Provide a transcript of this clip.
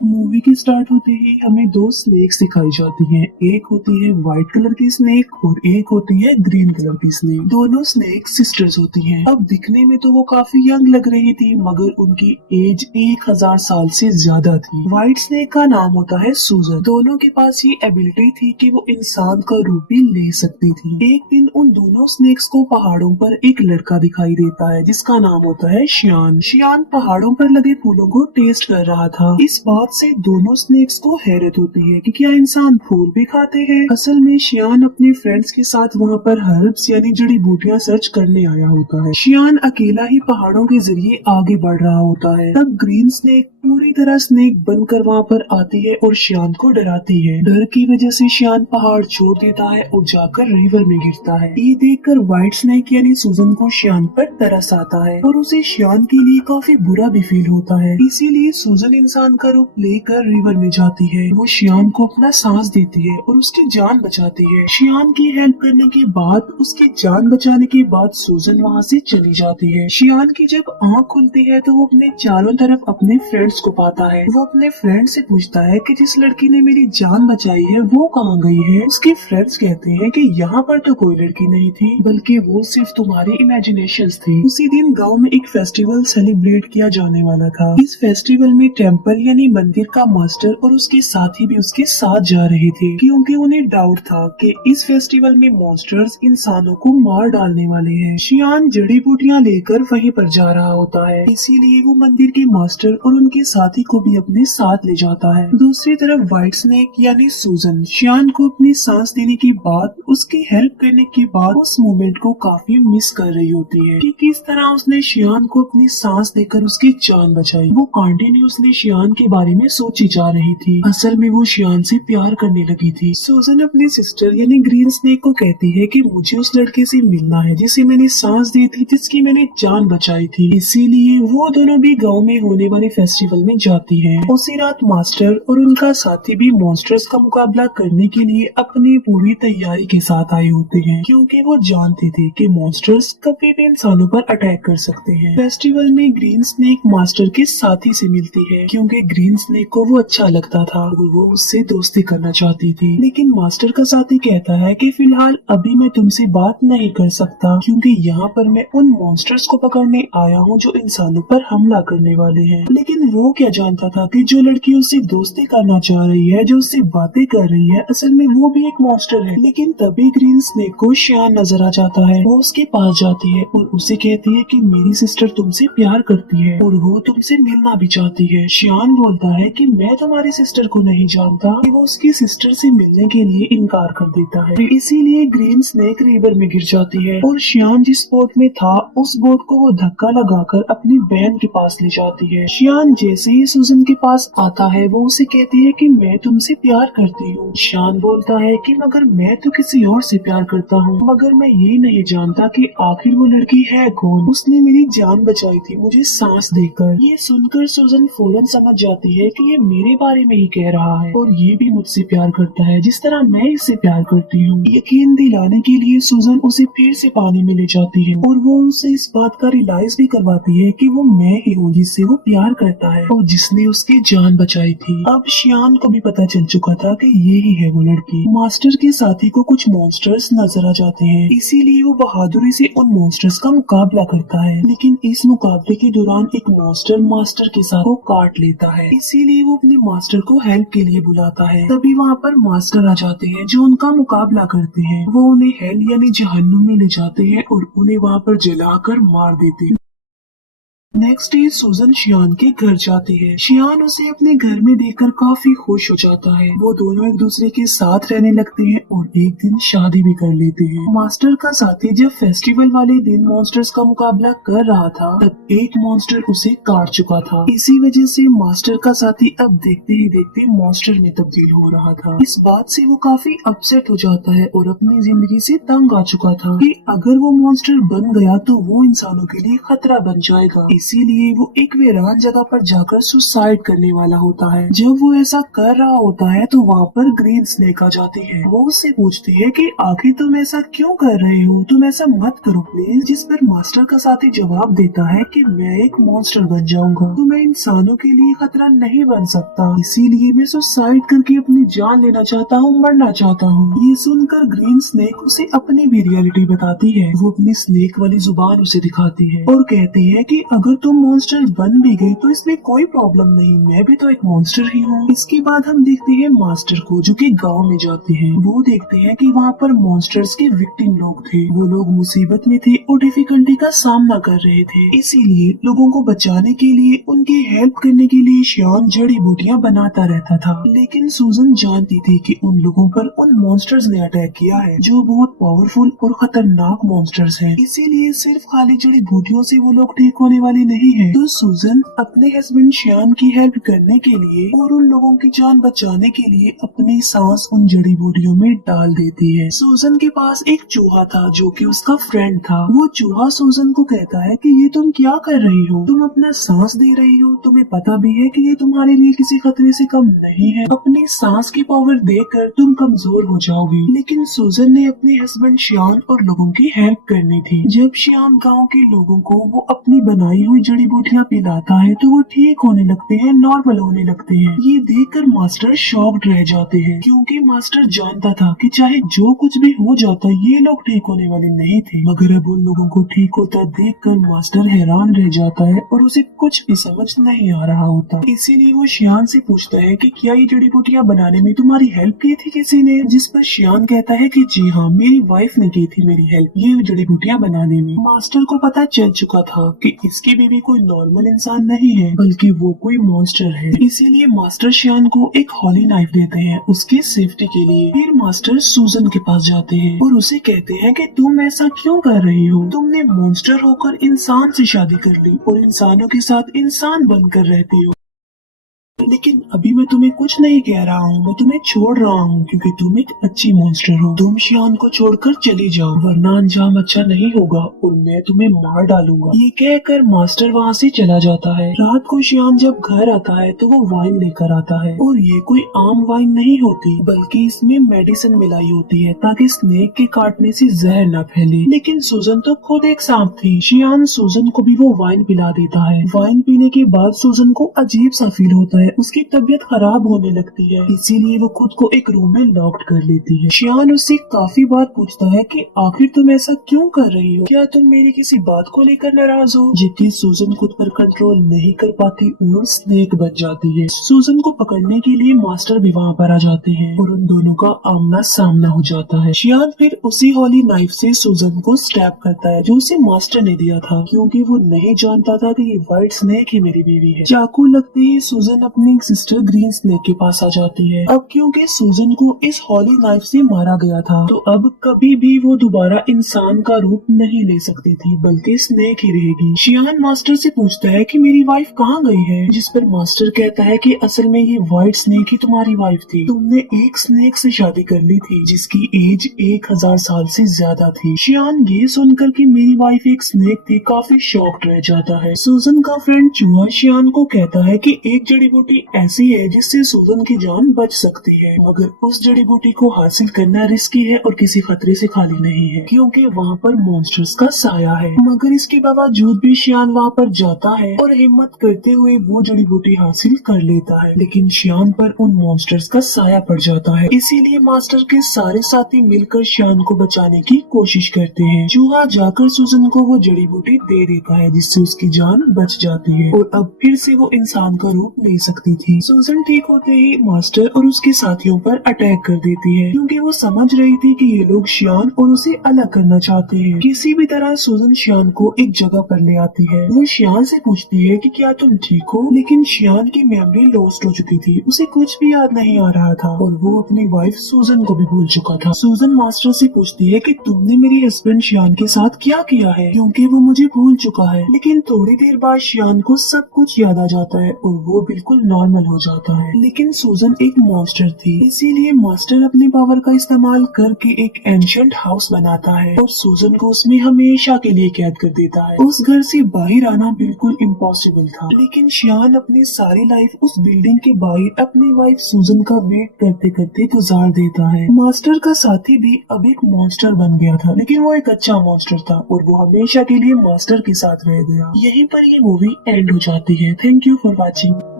Movie के start होते ही हमें दो स्नेक्स दिखाई जाती हैं। एक होती है व्हाइट कलर की स्नेक और एक होती है ग्रीन कलर की स्नेक। दोनों स्नेक सिस्टर्स होती हैं। अब दिखने में तो वो काफी यंग लग रही थी, मगर उनकी एज 1000 साल से ज्यादा थी। व्हाइट स्नेक का नाम होता है सूजन। दोनों के पास ये एबिलिटी थी कि वो इंसान का रूप भी ले सकती थी। एक दिन उन दोनों स्नेक्स को पहाड़ों पर एक लड़का दिखाई देता है जिसका नाम होता है शियान। शियान पहाड़ों पर लगे फूलों को टेस्ट कर रहा था। इस बात से दोनों स्नेक्स को हैरत होती है कि क्या इंसान फूल भी खाते हैं। असल में शियान अपने फ्रेंड्स के साथ वहाँ पर हर्ब्स यानी जड़ी बूटियाँ सर्च करने आया होता है। शियान अकेला ही पहाड़ों के जरिए आगे बढ़ रहा होता है। तब ग्रीन स्नेक पूरी तरह स्नेक बनकर वहाँ पर आती है और शियान को डराती है। डर की वजह से शियान पहाड़ छोड़ देता है और जाकर रिवर में गिरता है। ये देखकर व्हाइट स्नेक यानी सूजन को शियान पर तरस आता है और उसे शियान के लिए काफी बुरा भी फील होता है। इसीलिए सूजन इंसान का रूप लेकर रिवर में जाती है। वो शियान को अपना सांस देती है और उसकी जान बचाती है। शियान की हेल्प करने के बाद, उसकी जान बचाने के बाद सूजन वहाँ से चली जाती है। शियान की जब आँख खुलती है तो वो अपने चारों तरफ अपने फ्रेंड्स को पाता है। वो अपने फ्रेंड से पूछता है कि जिस लड़की ने मेरी जान बचाई है वो कहाँ गई है। उसके फ्रेंड्स कहते हैं कि यहाँ पर तो कोई लड़की नहीं थी, बल्कि वो सिर्फ तुम्हारी इमेजिनेशंस थी। उसी दिन गांव में एक फेस्टिवल सेलिब्रेट किया जाने वाला था। इस फेस्टिवल में टेम्पल यानी मंदिर का मास्टर और उसके साथी भी उसके साथ जा रहे थे, क्योंकि उन्हें डाउट था कि इस फेस्टिवल में मॉन्स्टर्स इंसानों को मार डालने वाले हैं। शियान जड़ी बूटियाँ लेकर वहीं पर जा रहा होता है, इसीलिए वो मंदिर के मास्टर और उनके साथी को भी अपने साथ ले जाता है। दूसरी तरफ व्हाइट स्नेक यानी सूजन शियान को अपनी सांस देने के बाद, उसकी हेल्प करने के बाद उस मोमेंट को काफी मिस कर रही होती है कि किस तरह उसने शियान को अपनी सांस देकर उसकी जान बचाई। वो कंटिन्यूअसली शियान के बारे में सोची जा रही थी। असल में वो शियान से प्यार करने लगी थी। सूजन अपनी सिस्टर यानी ग्रीन स्नेक को कहती है कि मुझे उस लड़के से मिलना है जिसे मैंने सांस दी थी, जिसकी मैंने जान बचाई थी। इसीलिए वो दोनों भी गांव में होने वाले फेस्टिवल में जाती हैं। उसी रात मास्टर और उनका साथी भी मॉन्स्टर्स का मुकाबला करने के लिए अपनी पूरी तैयारी के साथ आए होते हैं, क्योंकि वो जानते थे कि मॉन्स्टर्स कभी भी इंसानों पर अटैक कर सकते हैं। फेस्टिवल में ग्रीन स्नेक मास्टर के साथी से मिलती है, क्योंकि ग्रीन स्नेक को वो अच्छा लगता था और वो उससे दोस्ती करना चाहती थी। लेकिन मास्टर का साथी कहता है कि फिलहाल अभी मैं तुमसे बात नहीं कर सकता, क्योंकि यहाँ पर मैं उन मॉन्स्टर्स को पकड़ने आया हूँ जो इंसानों पर हमला करने वाले हैं। लेकिन वो क्या जानता था कि जो लड़की उससे दोस्ती करना चाह रही है, जो उससे बातें कर रही है, असल में वो भी एक मॉन्स्टर है। लेकिन तभी ग्रीन स्नेक को शियान नजर आ जाता है। वो उसके पास जाती है और उसे कहती है कि मेरी सिस्टर तुमसे प्यार करती है और वो तुमसे मिलना भी चाहती है। शियान बोलता है कि मैं तुम्हारी सिस्टर को नहीं जानता, कि वो उसकी सिस्टर से मिलने के लिए इनकार कर देता है। इसीलिए ग्रीन स्नेक रिवर में गिर जाती है और शियान जिस बोट में था उस बोट को वो धक्का लगाकर अपनी बहन के पास ले जाती है। शियान जैसे ही सूजन के पास आता है वो उसे कहती है कि मैं तुमसे प्यार करती हूँ। शियान बोलता है कि मगर मैं तो किसी और से प्यार करता हूँ, मगर मैं ये नहीं जानता कि आखिर वो लड़की है कौन। उसने मेरी जान बचाई थी मुझे सांस देकर। ये सुनकर सूजन फौरन समझ जाती है कि ये मेरे बारे में ही कह रहा है और ये भी मुझसे प्यार करता है जिस तरह मैं इससे प्यार करती हूँ। यकीन दिलाने के लिए सूजन उसे फिर से पानी में ले जाती है और वो उसे इस बात का रियलाइज भी करवाती है कि वो मैं ही हूँ जिससे वो प्यार करता है और जिसने उसकी जान बचाई थी। अब शियान को भी पता चल चुका था कि ये ही है वो लड़की। मास्टर के साथी को कुछ मॉन्स्टर्स नजर आ जाते हैं, इसीलिए वो बहादुरी से उन मॉन्स्टर्स का मुकाबला करता है। लेकिन इस मुकाबले के दौरान एक मॉन्स्टर मास्टर के साथ को काट लेता है, इसीलिए वो अपने मास्टर को हेल्प के लिए बुलाता है। तभी वहाँ पर मास्टर आ जाते हैं जो उनका मुकाबला करते हैं। वो उन्हें हेल यानी जहन्नुम में ले जाते हैं और उन्हें वहाँ पर जलाकर मार देते हैं। नेक्स्ट डे सूजन शियान के घर जाती है। शियान उसे अपने घर में देखकर काफी खुश हो जाता है। वो दोनों एक दूसरे के साथ रहने लगते हैं और एक दिन शादी भी कर लेते हैं। मास्टर का साथी जब फेस्टिवल वाले दिन मॉन्स्टर्स का मुकाबला कर रहा था तब एक मॉन्स्टर उसे काट चुका था। इसी वजह से मास्टर का साथी अब देखते ही देखते मॉन्स्टर में तब्दील हो रहा था। इस बात से वो काफी अपसेट हो जाता है और अपनी जिंदगी से तंग आ चुका था कि अगर वो मॉन्स्टर बन गया तो वो इंसानों के लिए खतरा बन जाएगा। इसीलिए वो एक वीरान जगह पर जाकर सुसाइड करने वाला होता है। जब वो ऐसा कर रहा होता है तो वहाँ पर ग्रीन स्नेक आ जाती है। वो उससे पूछती है कि आखिर तुम ऐसा क्यों कर रहे हो, तुम ऐसा मत करो प्लीज। जिस पर मास्टर का साथी जवाब देता है कि मैं एक मॉन्स्टर बन जाऊंगा तो मैं इंसानों के लिए खतरा नहीं बन सकता, इसीलिए मैं सुसाइड करके अपनी जान लेना चाहता हूँ, मरना चाहता हूँ। ये सुनकर ग्रीन स्नेक उसे अपनी भी रियलिटी बताती है। वो अपनी स्नेक वाली जुबान उसे दिखाती है और कहती है कि अगर तुम मॉन्स्टर बन भी गए तो इसमें कोई प्रॉब्लम नहीं, मैं भी तो एक मॉन्स्टर ही हूँ। इसके बाद हम देखते हैं मास्टर को जो कि गांव में जाते हैं। वो देखते हैं कि वहाँ पर मॉन्स्टर्स के विक्टिम लोग थे। वो लोग मुसीबत में थे और डिफिकल्टी का सामना कर रहे थे, इसीलिए लोगों को बचाने के लिए, उनकी हेल्प करने के लिए शियान जड़ी बूटियाँ बनाता रहता था। लेकिन सूजन जानती थी कि उन लोगों पर उन मॉन्स्टर्स ने अटैक किया है जो बहुत पावरफुल और खतरनाक मॉन्स्टर्स हैं। इसीलिए सिर्फ खाली जड़ी बूटियों से वो लोग ठीक होने वाले नहीं हैं। तो सूजन अपने हस्बैंड शियान की हेल्प करने के लिए और उन लोगों की जान बचाने के लिए अपनी सांस उन जड़ी बूटियों में डाल देती है। सूजन के पास एक चूहा था जो कि उसका फ्रेंड था। वो चूहा सूजन को कहता है कि ये तुम क्या कर रही हो, तुम अपना सांस दे रही हो, तुम्हें पता भी है कि ये तुम्हारे लिए किसी खतरे से कम नहीं है, अपनी सांस की पावर देकर तुम कमजोर हो जाओगी। लेकिन सूजन ने अपने हस्बैंड शियान और लोगों की हेल्प करनी थी। जब शियान गाँव के लोगों को वो अपनी बनाई हुई जड़ी बूटियाँ पिलाता है तो वो ठीक होने लगते हैं, नॉर्मल होने लगते हैं। ये देखकर मास्टर शॉक्ड रह जाते हैं क्योंकि मास्टर जानता था कि चाहे जो कुछ भी हो जाता ये लोग ठीक होने वाले नहीं थे। मगर अब उन लोगों को ठीक होता देखकर मास्टर हैरान रह जाता है और उसे कुछ भी समझ नहीं आ रहा होता। इसीलिए वो शियान से पूछता है कि क्या ये जड़ी बूटियाँ बनाने में तुम्हारी हेल्प की थी किसी ने? जिस पर शियान कहता है कि जी हाँ, मेरी वाइफ ने की थी मेरी हेल्प ये जड़ी बूटियाँ बनाने में। मास्टर को पता चल चुका था कि इसकी बीवी कोई नॉर्मल इंसान नहीं है बल्कि वो कोई मॉन्स्टर है। इसीलिए मास्टर शियान को एक हॉली नाइफ देते हैं उसकी सेफ्टी के लिए। फिर मास्टर सूजन के पास जाते हैं और उसे कहते हैं कि तुम ऐसा क्यों कर रही हो, तुमने मॉन्स्टर होकर इंसान से शादी कर ली और इंसानों के साथ इंसान बनकर रहती हो। लेकिन अभी मैं तुम्हें कुछ नहीं कह रहा हूँ, मैं तुम्हें छोड़ रहा हूँ क्योंकि तुम एक अच्छी मॉन्स्टर हो। तुम शियान को छोड़कर चली जाओ वरना अंजाम अच्छा नहीं होगा और मैं तुम्हें मार डालूंगा। ये कहकर मास्टर वहाँ से चला जाता है। रात को शियान जब घर आता है तो वो वाइन लेकर आता है और ये कोई आम वाइन नहीं होती बल्कि इसमें मेडिसिन मिलाई होती है ताकि स्नेक के काटने से जहर न फैले। लेकिन सूजन तो खुद एक सांप थी। शियान सूजन को भी वो वाइन पिला देता है। वाइन पीने के बाद सूजन को अजीब सा फील होता है, उसकी तबीयत खराब होने लगती है, इसीलिए वो खुद को एक रूम में लॉक्ड कर लेती है। शियान उससे काफी बार पूछता है कि आखिर तुम ऐसा क्यों कर रही हो, क्या तुम मेरी किसी बात को लेकर नाराज हो? जितनी सूजन खुद पर कंट्रोल नहीं कर पाती और स्नेक बन जाती है। सूजन को पकड़ने के लिए मास्टर भी वहाँ पर आ जाते हैं और उन दोनों का आमना सामना हो जाता है। शियान फिर उसी हॉली नाइफ से सूजन को स्टैब करता है जो उसे मास्टर ने दिया था क्योंकि वो नहीं जानता था कि ये व्हाइट स्नेक ही मेरी बीवी है। चाकू लगते ही सूजन अपनी सिस्टर ग्रीन स्नेक के पास आ जाती है। अब क्योंकि सूजन को इस हॉली नाइफ से मारा गया था तो अब कभी भी वो दोबारा इंसान का रूप नहीं ले सकती थी बल्कि स्नेक ही रहेगी। शियान मास्टर से पूछता है कि मेरी वाइफ कहाँ गई है, जिस पर मास्टर कहता है कि असल में ये व्हाइट स्नेक ही तुम्हारी वाइफ थी, तुमने एक स्नेक से शादी कर ली थी जिसकी एज 1000 साल से ज्यादा थी। शियान ये सुनकर कि मेरी वाइफ एक स्नेक थी काफी शॉक्ड रह जाता है। सूजन का फ्रेंड चूहा शियान को कहता है कि एक जड़ी बूटी ऐसी है जिससे सूजन की जान बच सकती है मगर उस जड़ी बूटी को हासिल करना रिस्की है और किसी खतरे से खाली नहीं है क्योंकि वहाँ पर मॉन्स्टर्स का साया है। मगर इसके बावजूद भी शियान वहाँ पर जाता है और हिम्मत करते हुए वो जड़ी बूटी हासिल कर लेता है लेकिन शियान पर उन मॉन्स्टर्स का साया पड़ जाता है। इसीलिए मास्टर के सारे साथी मिलकर शियान को बचाने की कोशिश करते हैं। चूहा जाकर सूजन को वो जड़ी बूटी दे देता है जिससे उसकी जान बच जाती है और अब फिर से वो इंसान का रूप ले सकती थी। सूजन ठीक होते ही मास्टर और उसके साथियों पर अटैक कर देती है क्योंकि वो समझ रही थी कि ये लोग शियान और उसे अलग करना चाहते हैं। किसी भी तरह सूजन शियान को एक जगह पर ले आती है। वो शियान से पूछती है कि क्या तुम ठीक हो, लेकिन शियान की मेमोरी लॉस्ट हो चुकी थी, उसे कुछ भी याद नहीं आ रहा था और वो अपनी वाइफ सूजन को भी भूल चुका था। सूजन मास्टर से पूछती है कि तुमने मेरे हस्बैंड शियान के साथ क्या किया है क्योंकि वो मुझे भूल चुका है। लेकिन थोड़ी देर बाद शियान को सब कुछ याद आ जाता है और वो बिल्कुल नॉर्मल हो जाता है। लेकिन सूजन एक मॉन्स्टर थी, इसीलिए मास्टर अपने पावर का इस्तेमाल करके एक एंशिएंट हाउस बनाता है और सूजन को उसमें हमेशा के लिए कैद कर देता है। उस घर से बाहर आना बिल्कुल इम्पॉसिबल था, लेकिन शियान अपनी सारी लाइफ उस बिल्डिंग के बाहर अपनी वाइफ सूजन का वेट करते करते गुजार देता है। मास्टर का साथी भी अब एक मॉन्स्टर बन गया था, लेकिन वो एक अच्छा मॉन्स्टर था और वो हमेशा के लिए मास्टर के साथ रह गया। यहीं पर ये मूवी एंड हो जाती है। Thank you for watching.